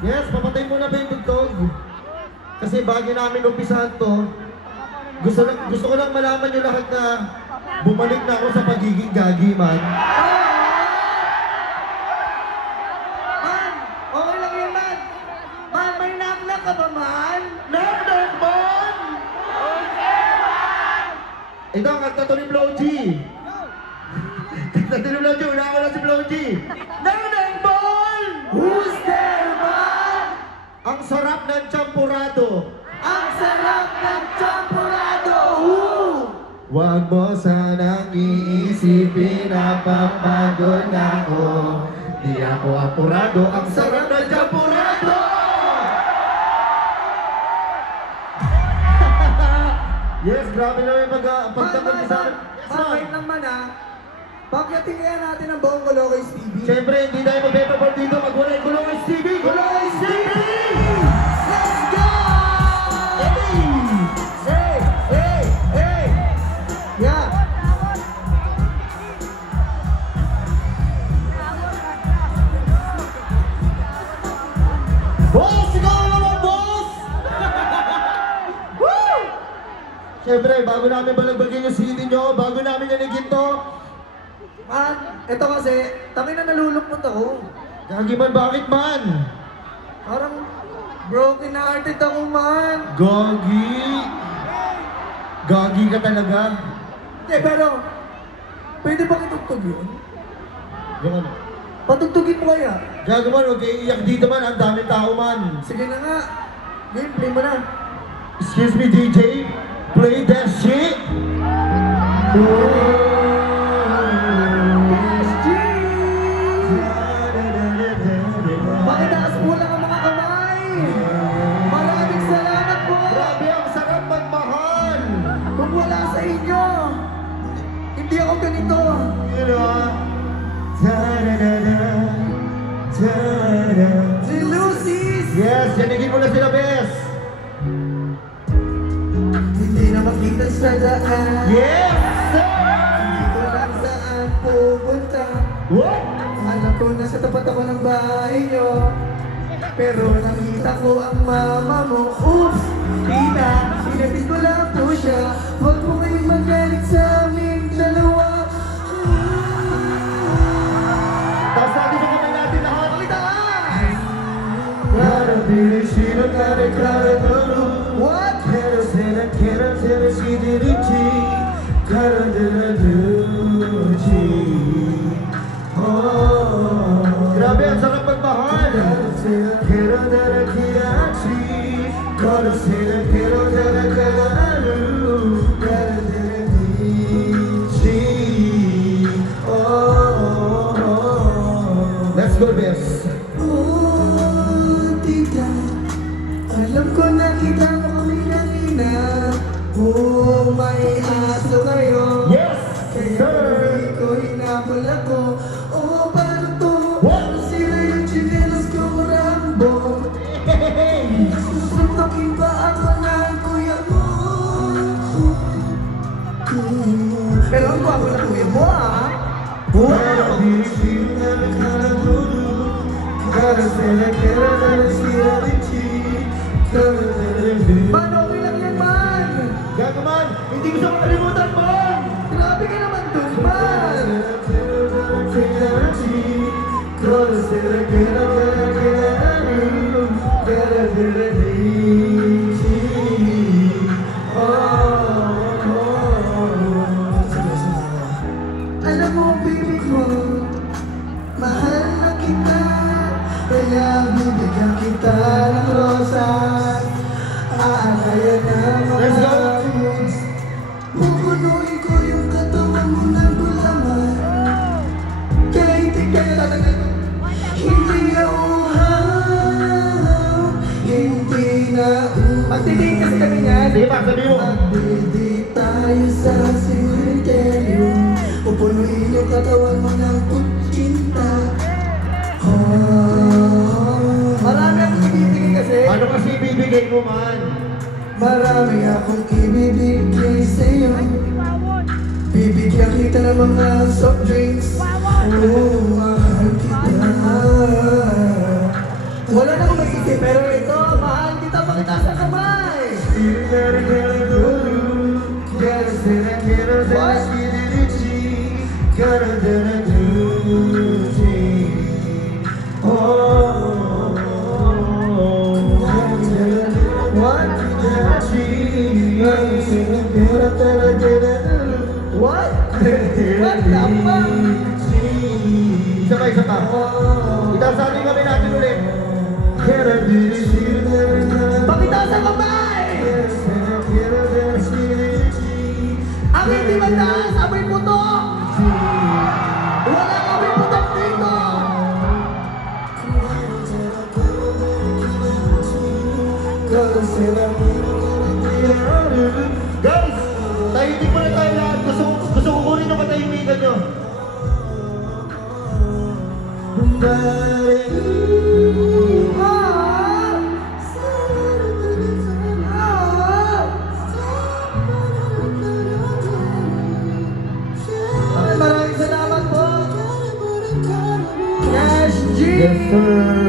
Yes, papatay muna ba yung tugtog? Kasi bago namin umpisahan to, gusto ko lang malaman nyo lahat na bumalik na ako sa pagiging gagi, man. Man, okay lang yun, man. Man, may knock-knock ka ba, man? Knock-knock, man! Ito, kanta to ni Blow G. Kanta to ni Blow G, una ko lang si Blow G. Knock-knock, man! Who's there, man? Ang sarap ng champurado. Ang sarap ng champurado! Huwag mo sanang iisipin na papagod ako. Di ako apurado, ang sarap ng champurado! Yes, grabe na yung pagtapos sa akin. Yes, Wait lang man, ha? Pagyatin kaya natin ang buong Golokoy TV. Siyempre, hindi tayo mag-beta-ball dito. Magwala yung Golokoy TV! Golokoy TV! Let's go! Hey! Hey! Hey! Yeah! Boss! Ikaw naman, boss! Woo! Siyempre, bago namin balagbagin yung CD nyo, bago namin nanigin to, Man, ito kasi, tangin na nalulungkot ako. Gagi man, bakit man? Parang broken hearted ako, man. Gagi! Gagi ka talaga. Hindi, pero, pwede bang itugtog yun? Yung ano? Patugtugin mo kaya? Gago man, huwag kayo iiyak dito man, ang daming tao man. Sige na nga. Game, play mo na. Excuse me, DJ, play that shit! Pakitaas mo lang ang mga kamay! Maraming salamat po! Grabe, ang sarap magmahal! Kung wala sa inyo, hindi ako ganito. You know, ta-da-da-da, ta-da. Si Lucy's! Yes, yanigin mo na sila, bes! Hindi na makita sa daan. Yes, sir! Hindi ko lang saan pupunta. What? Alam ko nasa tapat ako ng bahay nyo. Pero nakita ko ang mama mo. Oops! Tita, pinatid ko lang po siya. Huwag mo kayong magalit sa aming dalawa. Tapos natin sa kamay natin lahat. Pakitaas! Gotta be the shit, I gotta know. What? Gotta say that, gotta say that she did it, gotta do it, oh. Grabe, ang sarap magmahal. Gotta say that, gotta say that, gotta oh. Let's go, bes. Oh, tita, alam ko nakita mo kami kanina. Oh, may aso kayo. Yes, Kaya sir. ko hinabol ako. Oh, paano to? What? Sila yung chinelas ko, Rambo. Hey! Susuntokin ba ako ng kuya mo? Pero ang gwapo na kuya mo, ah. Gotta be the shit, gotta do. Gotta say that, gotta Man, okay lang yan, man. Gago man, hindi ko siya makalimutan man! Grabe ka naman dun, man. Alam mo, baby ko, mahal na kita. Kaya bibigyan kita ng rosas. Kaya na Let's go. maayos. Pupunuin ko yung katawan mo ng gulaman. Kaya hindi kaya talaga. Hindi na uhaw. Hindi na uhaw. Magtitingin kasi kami niyan. Sige pa, sabi mo. Magdidi tayo sa cemetery. Pupunuin yung katawan mo ng kutsinta. Marami akong ibibigay kasi. Ano kasi ibibigay mo man? Marami akong ibibigay sa'yo. Bibigyan kita ng mga soft drinks. Oh, mahal kita. Wala na akong Isa pa, isa pa. Itasaling kami natin ulit. Pakita sa babae! Ang hindi mataas, amoy putok! Walang amoy putok dito! Guys, tahimik muna tayo lahat. Gusto ko kunin yung katahimikan nyo. Maraming salamat po! Cash G! Yes, sir.